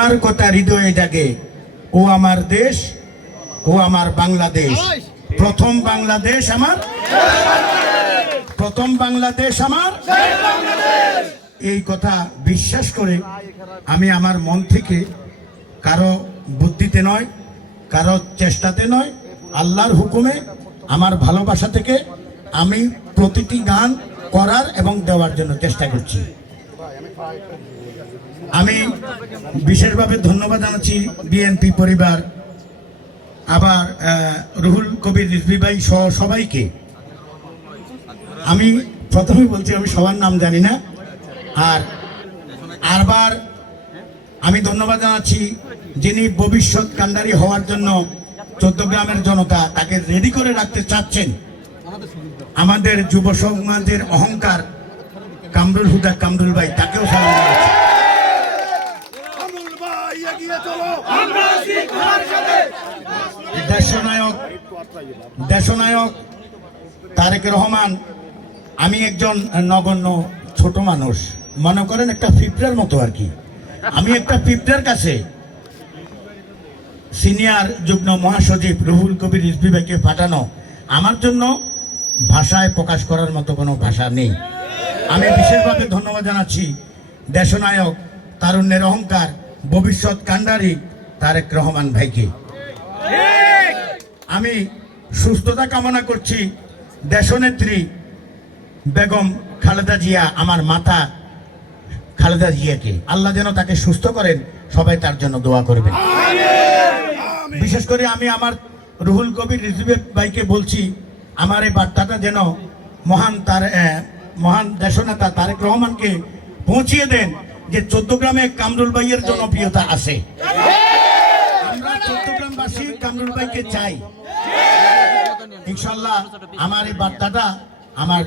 আমার কথা হৃদয়ে জাগে, ও আমার দেশ, ও আমার বাংলাদেশ। প্রথম বাংলাদেশ আমার, প্রথম বাংলাদেশ আমার। এই কথা বিশ্বাস করে আমি আমার মন থেকে, কারো বুদ্ধিতে নয়, কারো চেষ্টাতে নয়, আল্লাহর হুকুমে, আমার ভালোবাসা থেকে আমি প্রতিটি গান করার এবং দেওয়ার জন্য চেষ্টা করছি। আমি বিশেষভাবে ধন্যবাদ জানাচ্ছি বিএনপি পরিবার, আবার রুহুল কবির রিজভী ভাই সহ সবাইকে। আমি প্রথমে বলছি আমি সবার নাম জানি না, আরবার আমি ধন্যবাদ জানাচ্ছি যিনি ভবিষ্যৎ কান্ডারি হওয়ার জন্য চৌদ্দগ্রামের জনতা তাকে রেডি করে রাখতে চাচ্ছেন, আমাদের যুব সমাজের অহংকার কামরুল হুদা কামরুল ভাই, তাকেও সালাম জানাচ্ছি। দেশনায়ক তারেক রহমান, আমি একজন নগণ্য ছোট মানুষ, মনে করেন একটা পিঁপড়ার মতো আর কি। আমি একটা পিঁপড়ার কাছে সিনিয়র যুগ্ম মহাসচিব রুহুল কবির রিজভী ভাইকে পাঠানো আমার জন্য ভাষায় প্রকাশ করার মতো কোনো ভাষা নেই। আমি বিশেষভাবে ধন্যবাদ জানাচ্ছি দেশনায়ক, তারুণ্যের অহংকার, ভবিষ্যৎ কান্ডারি তারেক রহমান ভাইকে। আমি সুস্থতা কামনা করছি দেশনেত্রী বেগম খালেদা জিয়া, আমার মাতা খালেদা জিয়াকে। আল্লাহ যেন তাকে সুস্থ করেন, সবাই তার জন্য দোয়া করবেন। বিশেষ করে আমি আমার রুহুল কবির রিজভী ভাইকে বলছি, আমার এই বার্তাটা যেন মহান দেশনেতা তারেক রহমানকে পৌঁছিয়ে দেন যে চৌদ্দগ্রামে কামরুল ভাইয়ের জনপ্রিয়তা আছে। আমরা চৌদ্দগ্রামবাসী কামরুল ভাইকে চাই। ইনশাল্লাহ আমার এই বার্তাটা আমার